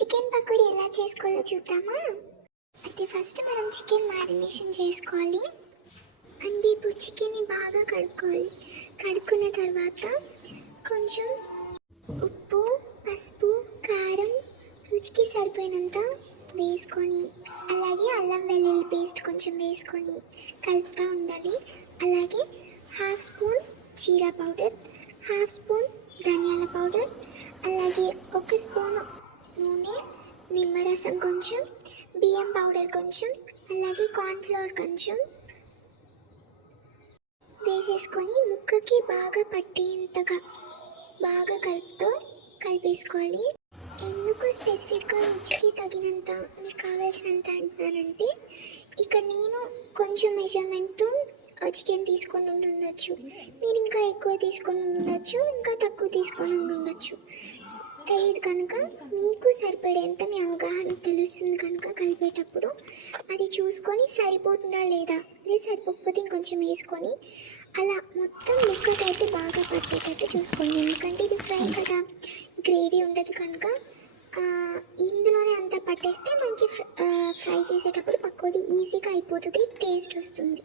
Chicken pakodi ఎలా చేసుకోవాలో చూద్దామా? అయితే ఫస్ట్ మనం చికెన్ మ్యారినేషన్ చేసుకోవాలి. అంటే ఇప్పుడు చికెన్ని బాగా కడుక్కోవాలి. కడుక్కున్న తర్వాత కొంచెం ఉప్పు, పసుపు, కారం రుచికి సరిపోయినంత వేసుకొని, అలాగే అల్లం వెల్లుల్లి పేస్ట్ కొంచెం వేసుకొని కలుపుతూ ఉండాలి. అలాగే హాఫ్ స్పూన్ జీరా పౌడర్, హాఫ్ స్పూన్ ధనియాల పౌడర్, అలాగే ఒక స్పూన్ నూనె, నిమ్మరసం కొంచెం, బియ్యం పౌడర్ కొంచెం, అలాగే కార్న్ఫ్లవర్ కొంచెం వేసేసుకొని ముక్కకి బాగా పట్టేంతగా బాగా కలిపేసుకోవాలి. ఎందుకు స్పెసిఫిక్గా రుచికి తగినంత మీకు కావాల్సినంత అంటున్నానంటే, ఇక్కడ నేను కొంచెం మెజర్మెంట్తో చికెన్ తీసుకొని ఉండొచ్చు, మీరు ఇంకా ఎక్కువ తీసుకొని ఉండొచ్చు, ఇంకా తక్కువ తీసుకొని ఉండొచ్చు, తెలియదు కనుక మీకు సరిపడేంత మీ అవగాహన తెలుస్తుంది కనుక కలిపేటప్పుడు అది చూసుకొని సరిపోతుందా లేదా సరిపోకపోతే ఇంకొంచెం వేసుకొని అలా మొత్తం ముక్కకైతే బాగా పట్టేటట్టు చూసుకోండి. ఎందుకంటే ఇది ఫ్రై కదా, గ్రేవీ ఉండదు కనుక ఇందులోనే అంతా పట్టేస్తే మనకి ఫ్రై చేసేటప్పుడు పకోడీ ఈజీగా అయిపోతుంది, టేస్ట్ వస్తుంది.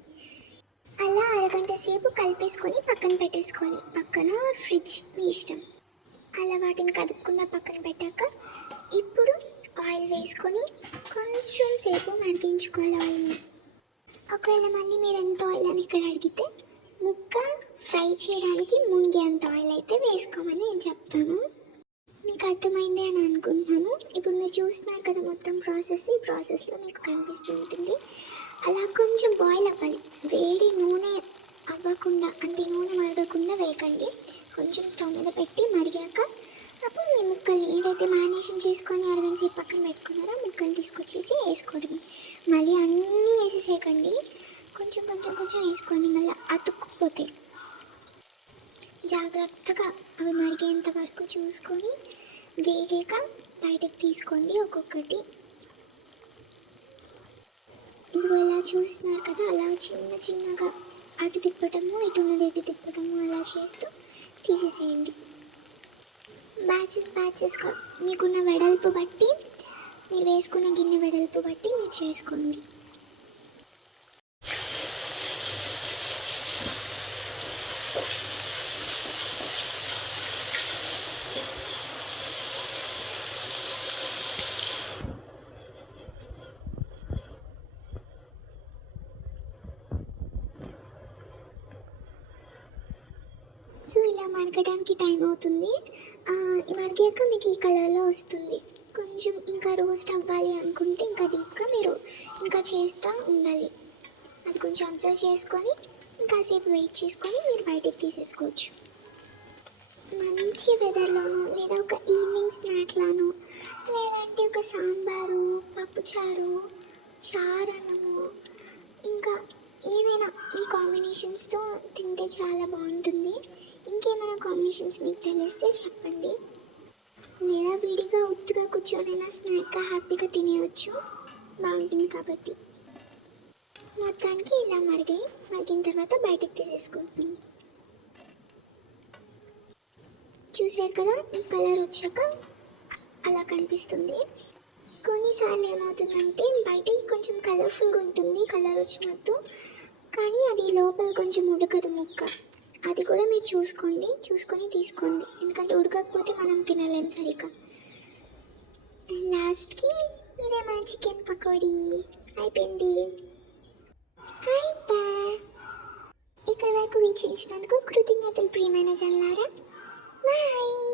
అలా అరగంట సేపు కలిపేసుకొని పక్కన పెట్టేసుకోవాలి. పక్కన ఫ్రిడ్జ్ మీ ఇష్టం. అలా వాటిని కదుపుకున్న పక్కన పెట్టాక ఇప్పుడు ఆయిల్ వేసుకొని కొంచెం సేపు మరిగించుకోవాలి ఆయిల్ని. ఒకవేళ మళ్ళీ మీరు ఎంత ఆయిల్ అని ఇక్కడ అడిగితే ముక్క ఫ్రై చేయడానికి మునిగే అంత ఆయిల్ అయితే వేసుకోమని నేను చెప్తాను. మీకు అర్థమైంది అని అనుకుంటున్నాను. ఇప్పుడు మీరు చూస్తున్నారు కదా మొత్తం ప్రాసెస్, ఈ ప్రాసెస్లో మీకు కనిపిస్తూ ఉంటుంది. అలా కొంచెం బాయిల్ అవ్వాలి. వేడి నూనె అవ్వకుండా, అంటే నూనె మరగకుండా వేయకండి. కొంచెం స్టవ్ మీద పెట్టి మరిగాక అప్పుడు మీ ముక్కల్ని ఏదైతే మ్యారినేషన్ చేసుకొని అరగంట సేపు పక్కన పెట్టుకున్నారో ముక్కలు తీసుకొచ్చేసి వేసుకోవడమే. మళ్ళీ అన్నీ వేసేసేయకండి, కొంచెం కొంచెం కొంచెం వేసుకోండి, మళ్ళీ అతుక్కుపోతాయి. జాగ్రత్తగా అవి మరిగేంత వరకు చూసుకొని వేగాక బయటకు తీసుకోండి ఒక్కొక్కటి. ఇదిగో ఇలా చూస్తున్నారు కదా, అలా చిన్న చిన్నగా అటు తిప్పటము, ఇటు ఉన్నది ఇటు తిప్పటము అలా చేస్తూ తీసేసేయండి. బ్యాచెస్గా మీకున్న వెడల్పు బట్టి, మీరు వేసుకున్న గిన్నె వెడల్పు బట్టి మీరు చేసుకోండి. సో ఇలా మరగడానికి టైం అవుతుంది. మరిగాక మీకు ఈ కలర్లో వస్తుంది. కొంచెం ఇంకా రోస్ట్ అవ్వాలి అనుకుంటే ఇంకా డీప్గా మీరు ఇంకా చేస్తూ ఉండాలి. అది కొంచెం అబ్జర్వ్ చేసుకొని ఇంకాసేపు వెయిట్ చేసుకొని మీరు బయటికి తీసేసుకోవచ్చు. మంచి వెదర్లోనూ లేదా ఒక ఈవినింగ్ స్నాక్లాను, లేదంటే ఒక సాంబారు, పప్పుచారు, చారన్నము, ఇంకా ఏదైనా ఈ కాంబినేషన్స్తో తింటే చాలా బాగుంటుంది. ఇంకేమైనా కాంబినేషన్స్ మీకు తెలిస్తే చెప్పండి. లేదా విడిగా ఉత్తుగా కూర్చొనైనా స్నాక్గా హ్యాపీగా తినేయచ్చు, బాగుంటుంది. కాబట్టి మొత్తానికి ఇలా మరిగిన తర్వాత బయటకు తీసేసుకుంటుంది. చూసారు కదా, ఈ కలర్ వచ్చాక అలా కనిపిస్తుంది. కొన్నిసార్లు ఏమవుతుందంటే బయటకి కొంచెం కలర్ఫుల్గా ఉంటుంది, కలర్ వచ్చినట్టు, కానీ అది లోపల కొంచెం ఉడకదు ముక్క. అది కూడా మీరు చూసుకొని తీసుకోండి, ఎందుకంటే ఉడకకపోతే మనం తినలేం సరిగ్గా. లాస్ట్కి ఇదే మన చికెన్ పకోడీ అయిపోయింది. ఇక్కడ వరకు వీక్షించినందుకు కృతజ్ఞతలు ప్రియమైన జల్లారా. బాయ్.